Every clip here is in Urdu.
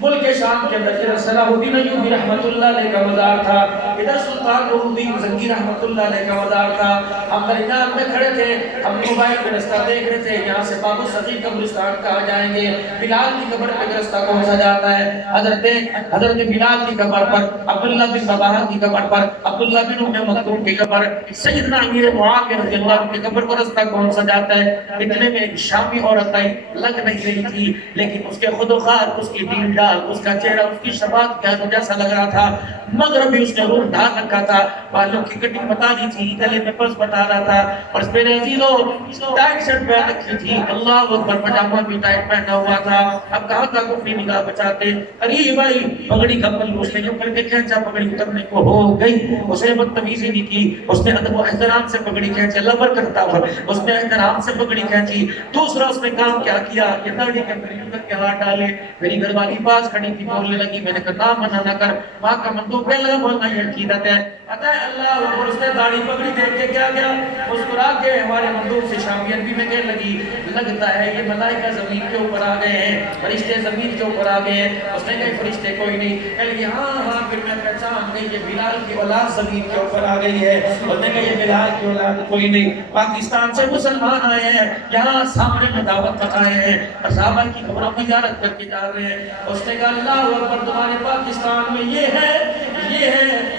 ملک شام کے اندر ادھر صلاح الدین ایوبی رحمۃ اللہ علیہ کا مزار تھا، ادھر سلطان نور الدین زنگی رحمۃ اللہ علیہ کا مزار تھا۔ ہم درمیان میں کھڑے تھے، ہم موبائل پہ رستہ دیکھ رہے تھے، یہاں سے باب الصغیر قبرستان کہاں جائیں گے، بلال کی قبر پہ رستہ کون سا جاتا ہے؟ حضرت بلال کی قبر پر، عبداللہ بن رواحہ کی قبر پر، عبداللہ بن ام مکتوم کی قبر، سیدنا امیر معاویہ رضی اللہ عنہ کی قبر پر رستہ کون سا جاتا ہے؟ اتنے میں ایک شامی عورت آئی، لگ نہیں رہی تھی لیکن اس کے خود و خار، اس کی دین ڈال، اس کا چہرہ، اس کی شباب کیا جیسا لگ رہا تھا، مغربی اس نے روح ڈھال رکھا تھا، بالوں کی کٹنگ بتا دی تھی، گلے میں پس بتا رہا تھا، اور اس میرے عزیزوں ٹائٹ شرٹ پہن رکھی تھی، اللہ اکبر، پجامہ بھی ٹائٹ پہنا ہوا تھا۔ اب کہاں تک اپنی نگاہ بچاتے، قریب آئی، پگڑی کا پلو اس نے جو کر کے کھینچا، پگڑی اترنے کو ہو گئی، اسے بدتمیزی نہیں کی، اس نے ادب و احترام سے پگڑی کھینچی، اللہ برکت عطا فرمائے، اس نے احترام سے پگڑی کھینچی۔ دوسرا اس نے کام کیا کیا، یہ داڑھی کے اندر یوں کر کے ہاتھ ڈالے، میری گھر والی پاس کھڑی تھی، بولنے لگی، میں نے کہا نہ منع نہ کر، ماں کا مندوب پہلے بولنا یہ عقیدت ہے، پتہ ہے اللہ اکبر، اس نے داڑھی پگڑی دیکھ کے کیا کیا، مسکرا کے ہمارے مندوب سے شامی عربی میں کہنے لگی، لگتا ہے یہ ملائکہ زمین کے اوپر آ گئے ہیں، فرشتے زمین کے اوپر آ گئے ہیں۔ اس نے کہا فرشتے کوئی نہیں، کہہ لگی ہاں ہاں، پھر میں پہچان گئی یہ بلال کی اولاد زمین کے اوپر آ گئی ہے۔ اس نے کہا یہ بلال کی اولاد کوئی نہیں، پاکستان سے مسلمان آئے ہیں، یہاں سامنے میں دعوت پر آئے ہیں، اور صحابہ کی قبروں کی زیارت کر کے جا رہے ہیں۔ اس نے کہا اللہ اکبر، تمہارے پاکستان میں یہ ہے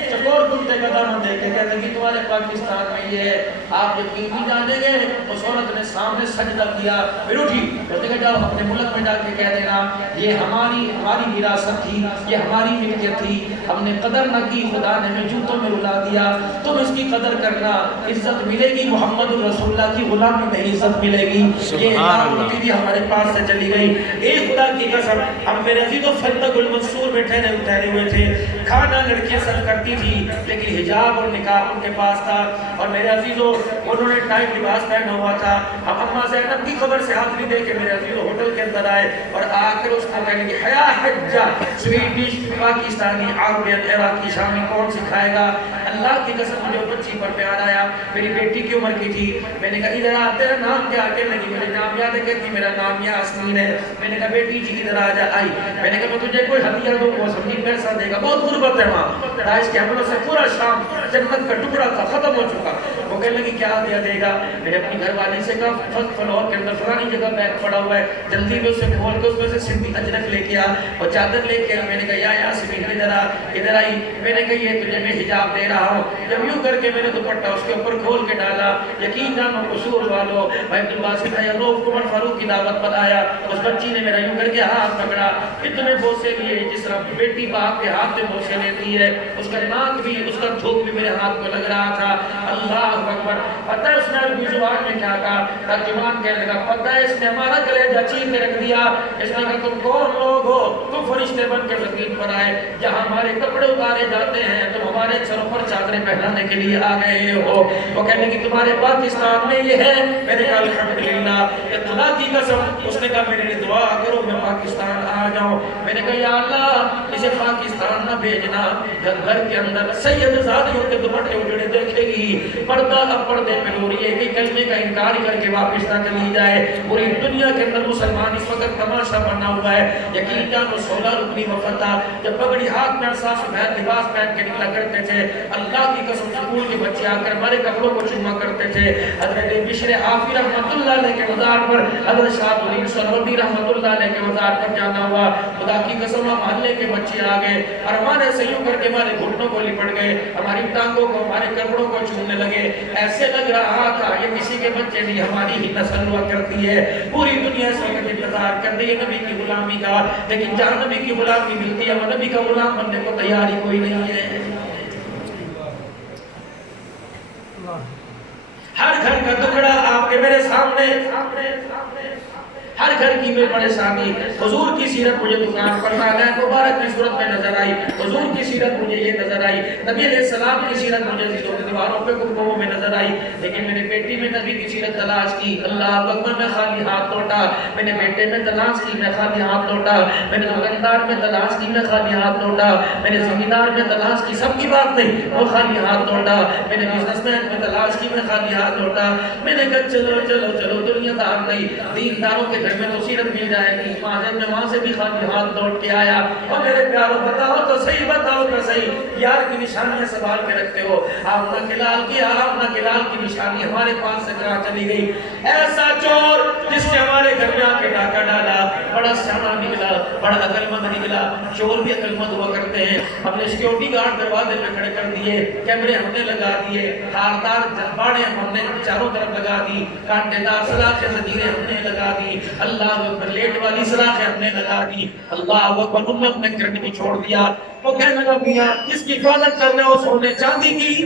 چکور کتے کا دامن دے کے کہتے کہ تمہارے پاکستان میں یہ ہے، آپ یقین نہیں جانیں گے۔ اس عورت نے سامنے سجدہ کیا، پھر اٹھی، اس نے کہا جاؤ اپنے ملک میں جا کے کہہ دینا یہ ہماری وراثت تھی، یہ ہماری ملکیت تھی، ہم نے قدر نہ کی، خدا نے ہمیں جوتوں میں رلا دیا، تم اس کی قدر کرنا، عزت ملے گی، محمد رسول اللہ کی غلامی میں عزت ملے گی۔ یہ بھی ہمارے پاس سے چلی گئی۔ ایک خدا کی قسم، ہم میرے عزیزوں فتح المنصور میں ٹھہرے ہوئے تھے، کھانا لڑکیاں سرو کرتی تھی لیکن حجاب اور نقاب ان کے پاس تھا، اور میرے عزیزوں انہوں نے ٹائٹ لباس پہنا ہوا تھا۔ اب اماں زینب کی خبر سے حاضری دے کے میرے عزیزوں ہوٹل کے اندر آئے، اور آ کر اس کو کہنے لگے حیا حجہ، سویٹ ڈش پاکستانی، عربین، عراقی، شامی کون سکھائے گا؟ اللہ کی قسم مجھے بچی پر پیار آیا، میری بیٹی کی عمر کی تھی، میں نے کہا ادھر آ، تیرا نام کیا؟ کہ نہیں مجھے نام یاد ہے، کہتی میرا نام یاسمین ہے۔ میں نے کہا بیٹی جی ادھر آ جا، آئی، میں نے کہا میں تجھے کوئی ہدیہ دوں، وہ سمجھی پیسہ دے گا، بہت غربت ہے وہاں، داعش کے حملوں سے پورا شام جنت کا ٹکڑا تھا، ختم ہو چکا۔ وہ کہنے لگی کیا ہدیہ دے گا؟ میں نے اپنی گھر والی سے کہا فرسٹ فلور کے اندر فلانی جگہ بیگ پڑا ہوا ہے، جلدی میں اسے کھول کے اس میں سے سندھی اجرک لے کے آ اور چادر لے کے آ۔ میں نے کہا یا یاسمین ادھر آ، ادھر آئی، میں نے کہا یہ تجھے میں حجاب دے رہا ہوں۔ جب یوں کر کے میں نے دوپٹہ اس کے اوپر کھول کے ڈالا، یقین جانو قصور والو، میں عبد الباسط روف عمر فاروق کی دعوت پر آیا، اس بچی نے میرا یوں کر کے ہاتھ پکڑا، اتنے بوسے لیے جس طرح بیٹی باپ کے ہاتھ میں بوسے لیتی ہے، اس کا ناک بھی، اس کا تھوک بھی میرے ہاتھ کو لگ رہا تھا۔ اللہ اکبر، پتہ ہے اس نے عربی زبان میں کیا کہا؟ ترجمان کہنے لگا پتہ ہے اس نے ہمارا کلیجہ چیر کے رکھ دیا، اس نے کہا تم کون لوگ ہو؟ تم فرشتے بن کے زمین پر آئے، جہاں ہمارے کپڑے اتارے جاتے ہیں تم ہمارے سروں پر چادریں پہنانے کے لیے آ گئے ہو۔ وہ کہنے کہ تمہارے پاکستان میں یہ ہے۔ میں نے کہا الحمدللہ، خدا کی قسم، اس نے کہا میرے لیے دعا کرو میں پاکستان آ جاؤں۔ میں نے کہا یا اللہ اسے پاکستان نہ بھیجنا، گھر کے اندر سید زادیوں کے دوپٹے اجڑے دیکھے گی، پردہ اب پردے پہ رو رہی ہے کہ کلمے کا انکار کر کے واپس نہ چلی جائے۔ پوری دنیا کے اندر مسلمان اس وقت تماشا بنا ہوا ہے۔ یقین جانو 16 رکنی وفد تھا، جب پگڑی ہاتھ میں صاف سفید لباس پہن کے نکلا کرتے تھے، اللہ کی قسم سکول کے بچے آ کر ہمارے کپڑوں کو چوما کرتے تھے۔ حضرت بشر حافی رحمۃ اللہ علیہ کے مزار پر، حضرت شاہ الدین سہروردی رحمۃ اللہ علیہ کے مزار پر جانا ہوا، خدا کی قسم محلے کے بچے آ گئے اور ہمارے سیوں کر کے ہمارے گھٹنوں کو لپٹ گئے، ہماری ٹانگوں کو، ہمارے کپڑوں کو چھونے لگے، ایسے لگ رہا تھا یہ کسی کے بچے نہیں، ہماری ہی نسل ہوا کرتی ہے۔ پوری دنیا اس وقت انتظار کر رہی ہے نبی کی غلامی کا، لیکن جہاں نبی کی غلامی ملتی ہے وہ نبی کا غلام بننے کو تیار ہی کوئی نہیں ہے۔ ہر گھر کا ٹکڑا آپ کے میرے سامنے، ہر گھر کی میں پریشانی۔ حضور کی سیرت مجھے دکان پر نالہ مبارک کی صورت میں نظر آئی، حضور کی سیرت مجھے یہ نظر آئی، نبی علیہ السلام کی سیرت مجھے دیواروں پہ گنبدوں میں نظر آئی، لیکن میں نے بیٹی میں نبی کی سیرت تلاش کی، اللہ اکبر، میں خالی ہاتھ لوٹا، میں نے بیٹے میں تلاش کی، میں خالی ہاتھ لوٹا، میں نے دکاندار میں تلاش کی، میں خالی ہاتھ لوٹا، میں نے زمیندار میں تلاش کی، سب کی بات نہیں، وہ خالی ہاتھ لوٹا، میں نے بزنس مین میں تلاش کی، میں خالی ہاتھ لوٹا۔ میں نے کہا چلو چلو چلو، دنیا دار نہیں، دینداروں کے گھر میں تو سیرت مل جائے گی. معذر میں وہاں سے بھی خالی ہاتھ لوٹ کے آیا. اور میرے پیاروں بتاؤ تو صحیح یار کی نشانیاں سنبھال کے رکھتے ہو. آمنہ کے لال کی نشانی ہمارے پاس سے کہاں چلی گئی؟ ایسا چور جس نے ہمارے گھر میں آ کے ڈاکہ ڈالا، بڑا سیاح نکلا، بڑا عقل مند نکلا. چور بھی عقل مند ہوا کرتے ہیں. ہم نے سیکورٹی گارڈ دروازے پہ کھڑے کر دیے، کیمرے ہم نے لگا دیے، ہاردار باڑے ہم نے چاروں طرف لگا دی، کانٹے دار سلاخیں زنجیریں ہم نے لگا دی، اللہ اکبر لیٹ والی سلاخیں ہم نے لگا دی. اللہ اکبر ان میں ہم نے کرنے کی چھوڑ دیا. وہ کہنے لگا میاں کس کی حفاظت کرنے ہو؟ سونے چاندی کی،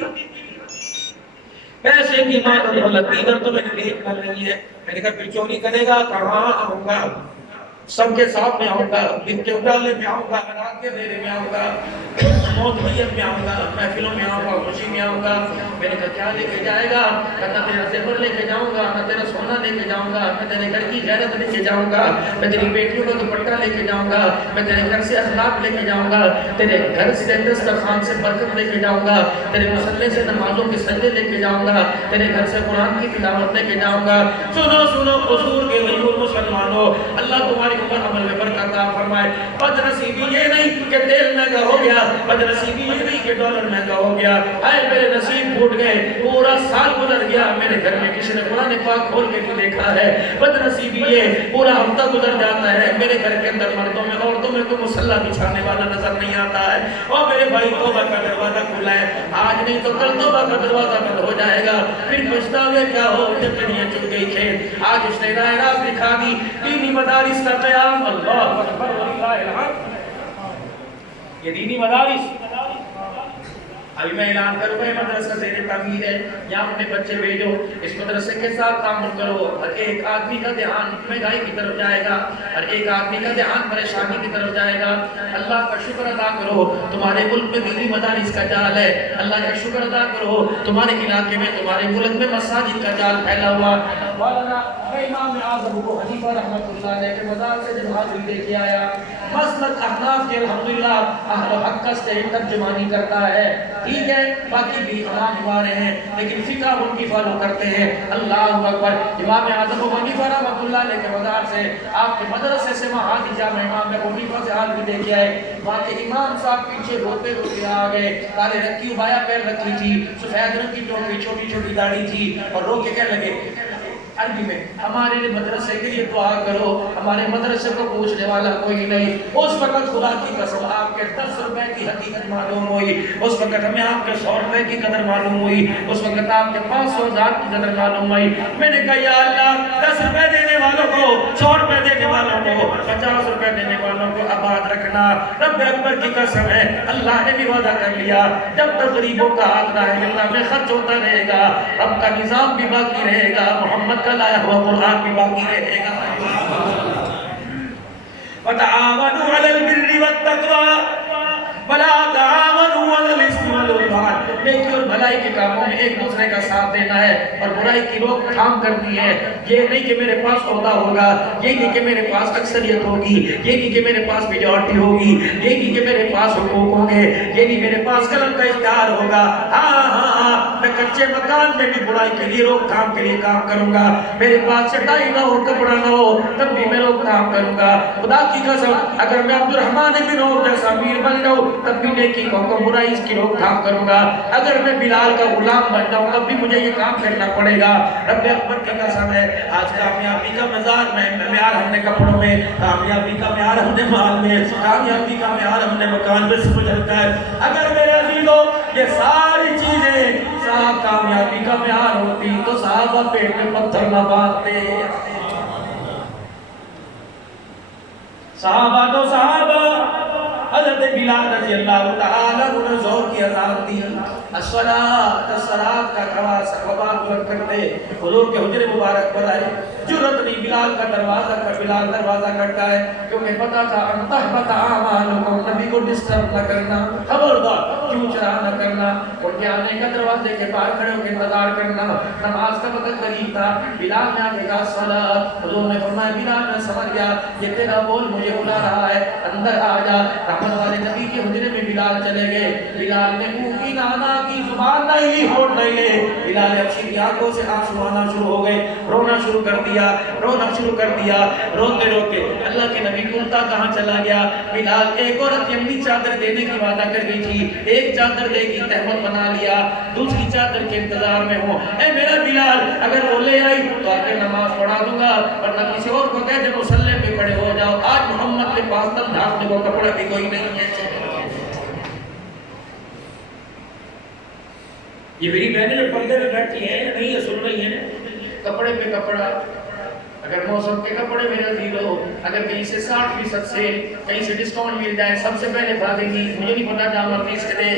پیسے کی، مال و دولت کی. ادھر تو میں نے دیکھ کر نہیں ہے. میں نے کہا پھر چوری کرے گا؟ کہاں آؤں گا؟ سب کے ساتھ میں آؤں گا، دن کے اجالے میں آؤں گا، رات کے اندھیرے میں آؤں گا، موت میں آؤں گا، محفلوں میں آؤں گا، خوشی میں آؤں گا. میں نے کہا کیا لے کے جائے گا؟ کہتا تیرا زیور لے کے جاؤں گا، میں تیرا سونا لے کے جاؤں گا، میں تیرے گھر کی غیرت لے کے جاؤں گا، میں تیری بیٹیوں کا دوپٹہ لے کے جاؤں گا، میں تیرے گھر سے اخلاق لے کے جاؤں گا، تیرے گھر سے دسترخوان سے برکت لے کے جاؤں گا، تیرے مصلے سے نمازوں کے سجدے لے کے جاؤں گا، تیرے گھر سے قرآن کی تلاوت لے کے جاؤں گا. سنو قصور کے غیور مسلمانوں، اللہ تمہاری عمر عمل میں برکت عطا فرمائے. بد نصیبی یہ نہیں کہ تیل مہنگا ہو گیا، بد نصیبی یہ نہیں کہ ڈالر مہنگا ہو گیا. اے میرے نصیب پھوٹ گئے، پورا سال گزر گیا، میرے گھر میں کسی نے قرآن پاک کھول کے نہیں دیکھا ہے. بد نصیبی یہ پورا ہفتہ گزر جاتا ہے، میرے گھر کے اندر مردوں میں عورتوں میں کوئی مصلی بچھانے والا نظر نہیں آتا ہے. اور میرے بھائی توبہ کا دروازہ کھلا ہے، آج نہیں تو کل توبہ کا دروازہ بند ہو جائے گا. پھر پچھتاوے کیا ہو جب کڑیاں چل گئی کھیت. آج اس نے راہ راست دکھا دی، دینی مدارس کا قیام. اللہ اکبر واللہ الحمد. یہ دینی مدارس ابھی میں اعلان کروں گا، یہ مدرسہ زیر تعمیر ہے، یہاں اپنے بچے بھیجو، اس مدرسے کے ساتھ تعامل کرو. ہر ایک آدمی کا دھیان مہنگائی کی طرف جائے گا، ہر ایک آدمی کا دھیان پریشانی کی طرف جائے گا. اللہ کا شکر ادا کرو تمہارے ملک میں دینی مدارس کا جال ہے. اللہ کا شکر ادا کرو تمہارے علاقے میں، تمہارے ملک میں مساجد کا جال پھیلا ہوا. مولانا امام اعظم ابو حنیفہ رحمۃ اللہ علیہ کے مدار سے جب حاضری لے کے آیا، مسلک احناف کے الحمدللہ اہل حق کا صحیح ترجمانی کرتا ہے. ٹھیک ہے، باقی بھی امام ہمارے ہیں لیکن فقہ ان کی فالو کرتے ہیں. اللہ اکبر. امام اعظم ابو حنیفہ رحمۃ اللہ علیہ کے مدار سے آپ کے مدرسے سے وہاں جامع امام ابو حنیفہ سے حال بھی لے کے آئے. وہاں کے امام صاحب پیچھے روتے روتے آ گئے. کالے رنگ کی بایا پیر رکھی تھی، سفید رنگ کی ٹوپی، چھوٹی چھوٹی داڑھی تھی، اور رو کے کہنے لگے عربی میں ہمارے مدرسے کے لیے دعا کرو، ہمارے مدرسے کو پوچھنے والا کوئی نہیں. اس وقت خدا کی قسم آپ کے 10 روپے کی حقیقت معلوم ہوئی، اس وقت ہمیں آپ کے 100 روپے کی قدر معلوم ہوئی، اس وقت آپ کے 500 ہزار کی قدر معلوم ہوئی. میں نے کہا یا اللہ 10 روپے دینے والوں کو، 100 روپے دینے والوں کو، 50 روپے دینے والوں کو آباد رکھنا. رب اکبر کی قسم ہے، اللہ نے بھی وعدہ کر لیا جب تک غریبوں کا ہاتھ راہ اللہ میں خرچ ہوتا رہے گا، رب کا نظام بھی باقی رہے گا، محمد کا لایا ہوا قرآن بھی باقی رہے گا. وَتَعَاوَنُوا عَلَى الْبِرِّ وَالتَّقْوَى وَلَا تَعَاوَنُوا عَلَى الْإِثْمِ وَالْعُدْوَانِ. نیکی اور بھلائی کے کاموں میں ایک دوسرے کا ساتھ دینا ہے اور برائی کی روک تھام کرنی ہے. یہ نہیں کہ میرے پاس عہدہ ہوگا، یہ نہیں کہ میرے پاس اکثریت ہوگی، یہ نہیں کہ میرے پاس میجورٹی ہوگی، یہ نہیں کہ میرے پاس حقوق ہوں گے، یہ نہیں میرے پاس قلم کا اختیار ہوگا. ہاں میں کچے مکان میں بھی برائی کے لیے روک تھام کے لیے کام کروں گا. میرے پاس چٹائی نہ ہو، کپڑا نہ ہو، تب بھی میں روک تھام کروں گا. خدا کی قسم اگر میں عبد الرحمن بن عوف جیسا امیر بن جاؤں تب بھی نیکی کو برائی اس کی روک تھام کروں گا. اگر میں بلال کا غلام بن جاؤں تب بھی مجھے یہ کام کرنا پڑے گا. رب اکبر کی قسم ہے، آج کامیابی کا معیار ہم نے کپڑوں میں، کامیابی کا معیار ہم نے مال میں، کامیابی کا معیار ہم نے مکان میں سمجھ رکھا ہے. اگر میرے عزیزوں یہ ساری چیزیں صاحب کامیابی کا معیار ہوتی تو صحابہ پیٹ میں پتھر نہ باندھتے. صحابہ تو صحابہ. حضرت بلال رضی اللہ تعالیٰ عنہ زور کی اذان دی، الصلاۃ کا کواس وبا بلند کرتے حضور کے حجر مبارک پر آئے. جرت نہیں بلال کا دروازہ کھٹکا ہے کیونکہ پتا تھا انتہبت اعمالکم، نبی کو ڈسٹرب نہ کرنا، خبردار کیوں چرا نہ کرنا. ان کے آنے کا دروازے کے باہر کھڑے ہو کے انتظار کرنا. نماز کا وقت قریب تھا. بلال نے آگے کہا الصلاۃ. حضور نے فرمایا بلال میں سمجھ گیا یہ تیرا بول مجھے بلا رہا ہے، اندر آ جا. رحمت والے نبی کے حجرے میں بلال چلے گئے. بلال نے منہ کی نانا کی زبان نہیں ہوٹ نہیں ہے. بلال اپنی آنکھوں سے آنسو آنا شروع ہو گئے، رونا شروع کر دیا. دیا، رونا شروع کر دیا، روتے روتے اللہ کے نبی اڑتا کہاں چلا گیا؟ بلال ایک عورت یمنی چادر دینے کی وعدہ کر گئی تھی، ایک چادر دے گی تہمت بنا لیا، دوسری چادر کے انتظار میں ہوں، اے میرا بلال اگر وہ لے آئی تو آگے نماز پڑھا دوں گا، ورنہ کسی اور کو کہہ جب مصلی پہ کھڑے ہو جاؤ، آج محمد کے پاس تن ڈھانپنے کو کپڑا بھی کوئی نہیں ہے۔ یہ میری بہنیں جو پردے میں بیٹھی ہیں نہیں یہ سن رہی ہیں، کپڑے پہ کپڑا، اگر موسم کے کپڑے میرا زیرو، اگر کہیں سے 60% سے کہیں سے ڈسکاؤنٹ مل جائے سب سے پہلے بھاگیں گی، مجھے نہیں پتا جامع فیس کرے۔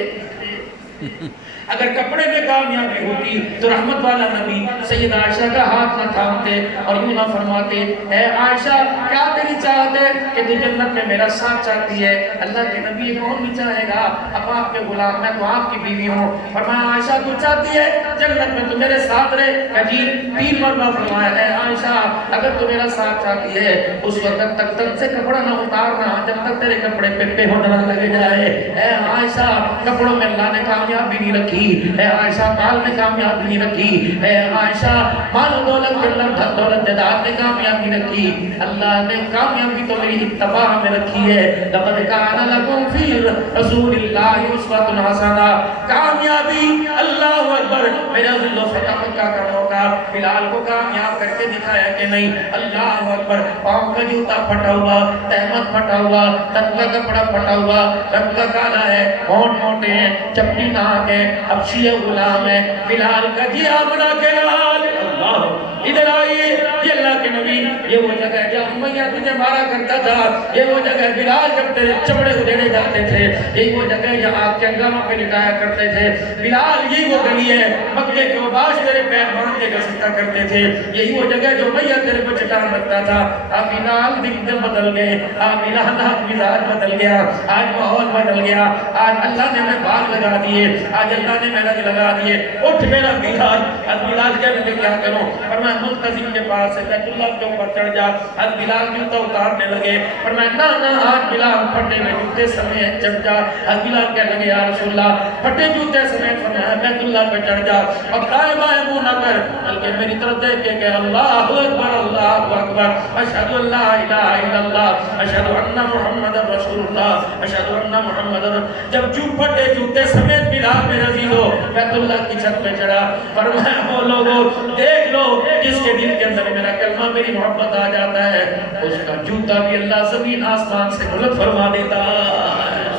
اگر کپڑے میں کامیابی ہوتی تو رحمت والا نبی سید عائشہ کا ہاتھ نہ تھامتے اور یوں نہ فرماتے اے عائشہ کیا تیری چاہت ہے کہ تو جنت میں میرا ساتھ چاہتی ہے؟ اللہ کے نبی کون بھی چاہے گا، اب آپ کے غلام میں تو آپ کی بیوی ہوں، فرمایا عائشہ تو چاہتی ہے جنت میں تو میرے ساتھ رہے؟ کہ جی 3 مرتبہ فرمایا اے عائشہ اگر تو میرا ساتھ چاہتی ہے اس وقت تک تن سے کپڑا نہ اتارنا جب تک تیرے کپڑے پہ ہونا لگے جائے۔ اے عائشہ کپڑوں میں اللہ نے کامیابی نہیں رکھی، اے عائشہ مال میں کامیابی نہیں رکھی، اے عائشہ مال و دولت کے اندر دھن دولت جائیداد میں کامیابی رکھی، اللہ نے کامیابی تو میری اتباع میں رکھی ہے۔ لقد کان لکم فی رسول اللہ اسوۃ حسنہ، کامیابی اللہ اکبر میرے عزیز و فتح مکہ کا موقع، بلال کو کامیاب کر کے دکھایا کہ نہیں، اللہ اکبر، پاؤں کا جوتا پھٹا ہوا، تہمت پھٹا ہوا، تن کا کپڑا پھٹا ہوا، رنگ کا کالا ہے، ہونٹ موٹے ہیں، چپٹی ناک ہے، حبشی غلام ہے، بلال کا جی آمنہ کے لال، اللہ ادھر آئیے، یہ اللہ کے نبی، یہ وہ جگہ ہے جہاں امیہ تجھے مارا کرتا تھا، یہ وہ جگہ ہے بلال جب تیرے چمڑے ادھیڑے جاتے تھے، یہی وہ جگہ ہے جہاں آپ کے انگاموں پہ لٹایا کرتے تھے، بلال یہی وہ گلی ہے مکے کے عباش تیرے پیر باندھ کے گھستا کرتے تھے، یہی وہ جگہ جو امیہ تیرے پہ چٹان رکھتا تھا۔ اب بلال دن بدل گئے، اب بلال مزاج بدل گیا، آج ماحول بدل گیا، آج اللہ نے میں باغ لگا دیے، آج اللہ نے میں رنگ لگا دیے، اٹھ میرا بلال۔ اب بلال کہنے لگے کیا کروں؟ فرمایا ملتزم کے پاس سے بیت اللہ کے اوپر چڑھ جا۔ اب بلال جوتا اتارنے لگے، فرمایا نہ آج بلال پھٹے میں جوتے سمیت چڑھ جا۔ اب بلال کہنے لگے یا رسول اللہ پھٹے جوتے سمیت، فرمایا بیت اللہ پہ چڑھ جا اور دائیں بائیں منہ نہ کر بلکہ میری طرف دیکھ کے کہ اللہ اکبر اللہ اکبر، اشہد ان لا الہ الا اللہ، اشہد ان محمد رسول اللہ، اشہد ان محمد۔ جب پھٹے جوتے سمیت بلال میرے عزیزو بیت اللہ کی چھت پہ چڑھا، فرمایا وہ لوگوں دیکھ لو جس کے دل کے اندر میرا کلمہ میری محبت آ جاتا ہے اس کا جوتا بھی اللہ زمین آسمان سے بلند فرما دیتا ہے۔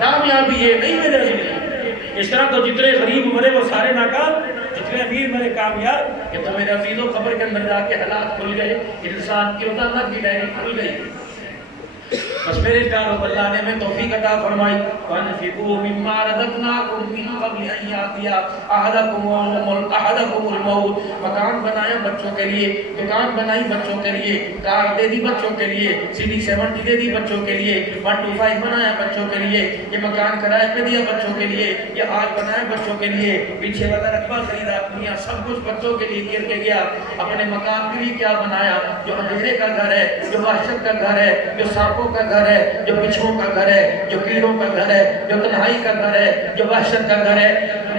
کامیابی یہ نہیں میرے عزیز، اس طرح تو جتنے غریب مرے وہ سارے ناکام، جتنے امیر مرے کامیاب، کہ تو میرے عزیزو قبر کے اندر جا کے حالات کھل گئے، انسان کی رضامت کی ڈائری کھل گئی۔ بس میرے پیاروں اللہ نے میں توفیق عطا فرمائی، وَانْفِقُوا مِمَّا رَزَقْنَاكُمْ مِنْ قَبْلِ أَنْ يَأْتِيَ أَحَدَكُمُ الْمَوْتُ۔ مکان بنایا بچوں کے لیے، دکان بنائی بچوں کے لیے، کار دے دی بچوں کے لیے، CD70 دے دی بچوں کے لیے، 125 بنایا بچوں کے لیے، یہ مکان کرائے پہ دیا بچوں کے لیے، یہ آج بنائے بچوں کے لیے، پیچھے والا رقبہ خریدا دنیا سب کچھ بچوں کے لیے گر کے گیا۔ اپنے مکان کے لیے کیا بنایا؟ جو اندھیرے کا گھر ہے، جو وحشت کا گھر ہے، جو سانپوں کا گھر ہے، جو بچھوؤں کا گھر ہے، جو کیڑوں کا گھر ہے، جو تنہائی کا گھر ہے، جو وحشت کا گھر ہے۔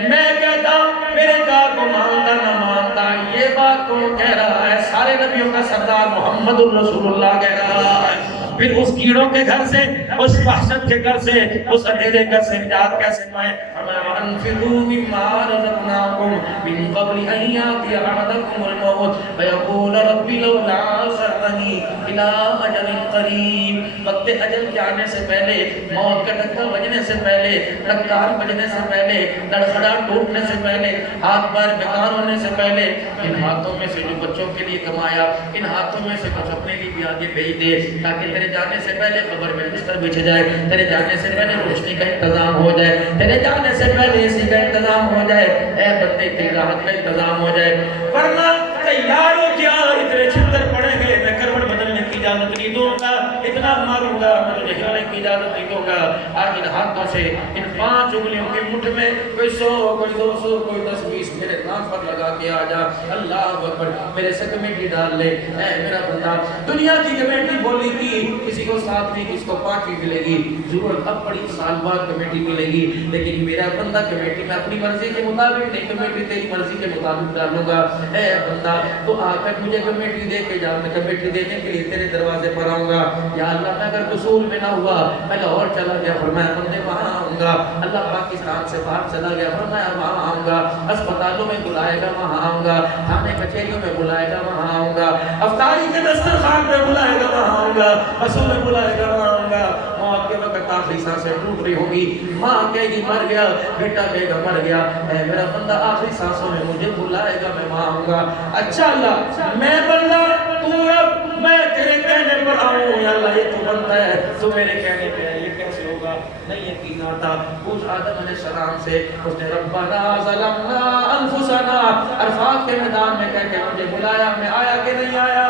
میں کہتا میرے کار کو مانتا نہ مانتا، یہ بات کون کہہ رہا ہے؟ سارے نبیوں کا سردار محمد الرسول اللہ کہہ رہا ہے۔ پھر اس کیڑوں کے گھر سے، اس وحشت کے گھر سے، اس اندھیرے گھر سے نجات کیسے پائیں؟ وَأَنْفِقُوا مِمَّا رَزَقْنَاكُمْ مِنْ قَبْلِ أَنْ يَأْتِيَ أَحَدَكُمُ الْمَوْتُ فَيَقُولَ رَبِّ لَوْلَا أَخَّرْتَنِي إِلَىٰ أَجَلٍ قَرِيبٍ۔ وقت اجل کے آنے سے پہلے، موت کا ڈھکا بجنے سے پہلے، ڈھکار بجنے سے پہلے، لڑکھڑا ٹوٹنے سے پہلے، ہاتھ پیر بیکار ہونے سے پہلے، ان ہاتھوں میں سے جو بچوں کے لیے کمایا، ان ہاتھوں میں سے کچھ اپنے لیے بھی آگے بھیج دے، تاکہ تیرے جانے سے پہلے قبر میں بستر بچھ جائے، تیرے جانے سے پہلے روشنی کا انتظام ہو جائے، تیرے جانے سے پہلے اسی کا انتظام ہو جائے، اے بندے تیری راحت کا انتظام ہو جائے۔ ورنہ تیار ہو کیا؟ اتنے چھتر پڑیں گے، میں کروٹ بدلنے کی اجازت نہیں دوں گا، اتنا ماروں گا، میں تجھے ہلانے کی اجازت نہیں دوں گا۔ آج ان ہاتھوں سے، ان 5 انگلیوں کی مٹھ میں کوئی 100 کوئی 200 کوئی 10 20 میرے نام پر لگا کے آ جا، اللہ اکبر، میرے سے کمیٹی ڈال لے۔ اے میرا بندہ، دنیا کی کمیٹی بولی تھی، کسی کو 7ویں کس کو 5ویں ملے گی، ضرورت اب بڑی سال بعد کمیٹی ملے گی، لیکن میرا بندہ کمیٹی میں اپنی مرضی کے مطابق نہیں، کمیٹی تیری مرضی کے مطابق ڈالوں گا۔ اے بندہ تو آ کر مجھے کمیٹی دے کے جا، میں کمیٹی دینے کے لیے تیرے دروازے پر آؤں گا۔ یا اللہ میں اگر قصور میں نہ ہوا، میں لاہور چلا گیا فرمایا بندے وہاں آؤں گا، اللہ پاکستان سے باہر چلا گیا فرمایا وہاں آؤں گا، اسپتالوں میں بلائے گا وہاں آؤں گا، تھانے کچہریوں میں بلائے گا وہاں آؤں گا، افطاری کے دسترخوان پہ بلائے گا وہاں آؤں گا، بسوں میں بلائے گا وہاں آؤں گا۔ موت کے وقت آخری سانسیں ٹوٹ رہی ہوگی، ماں کہے گی مر گیا، بیٹا کہے گا مر گیا، اے میرا بندہ آخری سانسوں میں مجھے بلائے گا میں وہاں آؤں گا۔ اچھا اللہ میں بندہ تو رب میں تیرے کہنے پر آؤں، یا اللہ یہ تو بنتا ہے تو میرے کہنے پہ ہے، یہ کیسے ہوگا؟ نہیں یقین آتا۔ پوچھ آدم علیہ السلام سے، اس نے ربنا ظلمنا انفسنا، عرفات کے میدان میں کہہ کے مجھے بلایا، میں آیا کہ نہیں آیا؟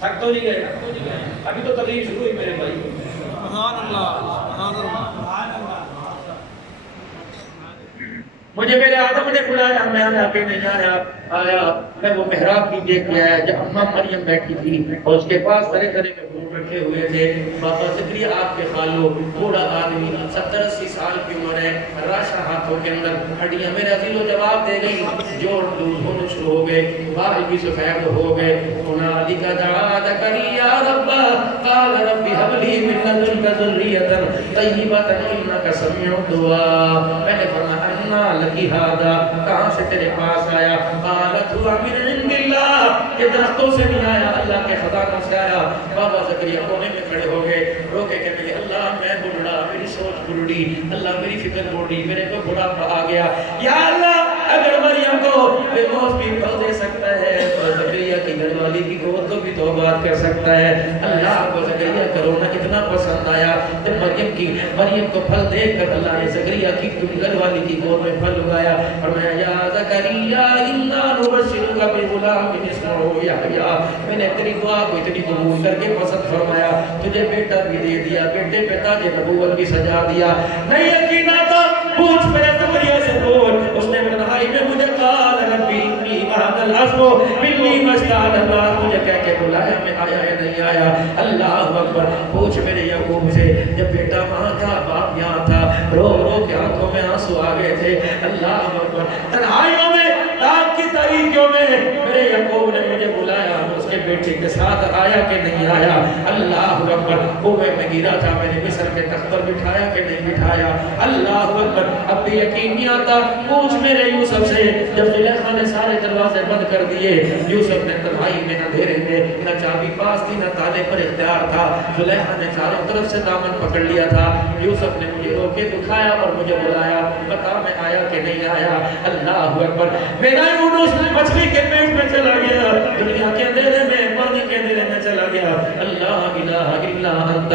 تھک تو نہیں گئے؟ ابھی تو تقریر شروع ہوئی میرے بھائی۔ سبحان اللہ سبحان اللہ۔ مجھے میرے آدم نے بلایا، میں آیا کہ نہیں آیا؟ میں وہ محراب بھی دیکھ کے آیا جب اماں مریم بیٹھی تھی اور اس کے پاس طرح طرح کے پھول رکھے ہوئے تھے۔ بابا زکریا آپ کے خالو، بوڑھا آدمی 70-80 سال کی عمر ہے، راشا ہاتھوں کے اندر ہڈیاں میرے عزیز و جواب دے گئی، جوڑ لوز ہونے شروع ہو گئے، بال بھی سفید ہو گئے۔ ہنالک دعا زکریا ربہ قال رب هب لي من لدنك ذرية طیبة انك سمیع الدعاء۔ میں نے فرمایا انا لکی ھذا، کہاں سے تیرے پاس آیا؟ قالت هو من عند اللہ، یہ درختوں سے نہیں آیا، اللہ کے خزانوں سے آیا۔ بابا زکریا کونے میں کھڑے ہو گئے، رو کے کہنے لگے اللہ میں بڑھڑا، میری سوچ بڑھڑی، اللہ میری فکر بڑھڑی، میرے کو بڑھاپا آ گیا، یا اللہ اگر مریم کو بے موت بھی پھل دے سکتا ہے تو زکریا کی گھر والی کی گود کو بھی توبات کر سکتا ہے۔ اللہ کو زکریا کا رونا اتنا پسند آیا کہ مریم کو پھل دیکھ کر اللہ نے زکریا کی گھر والی کی گود میں پھل اگایا، فرمایا یا زکریا انا نبشرک بغلام اسمہ یحییٰ، میں نے تیری دعا کو اتنی قبول کر کے پسند فرمایا، تجھے بیٹا بھی دے دیا، بیٹے پہ تاج نبوت بھی سجا دیا۔ نہیں یقین آتا، پوچھ میرے زکریا سے پوچھ، اس نے تنہائی میں مجھے قال ربی انی وہن العظم منی واشتعل الرأس، مجھے کہہ کے بلایا، میں آیا یا نہیں آیا؟ اللہ اکبر۔ پوچھ میرے یعقوب سے، جب بیٹا وہاں تھا باپ یہاں تھا، رو رو کے آنکھوں میں آنسو آ گئے تھے، اللہ اکبر، تنہائیوں میں رات کی تاریکیوں میں میرے یعقوب نے مجھے بلایا، اس کے بیٹے کے ساتھ آیا کہ نہیں آیا؟ اللہ اکبر۔ کنویں میں گرا تھا، میں نے مصر کے تخت پر بٹھایا کہ نہیں بٹھایا؟ اللہ اکبر۔ اب بھی یقین نہیں آتا، پوچھ میرے یوسف سے، جب زلیخا نے سارے دروازے بند کر دیے، یوسف نے تنہائی میں اندھیرے میں نہ چابی پاس تھی نہ تالے پر اختیار تھا، زلیخا نے چاروں طرف سے دامن پکڑ لیا تھا، یوسف نے مجھے رو کے دکھایا اور مجھے بلایا، بتا میں آیا کہ نہیں آیا؟ اللہ اکبر۔ میرا یونس مچھلی کے پیٹ میں چلا گیا، دنیا کے اندھیرے میں، پانی کے اندھیرے میں چلا گیا، اللہ الہ الا انت۔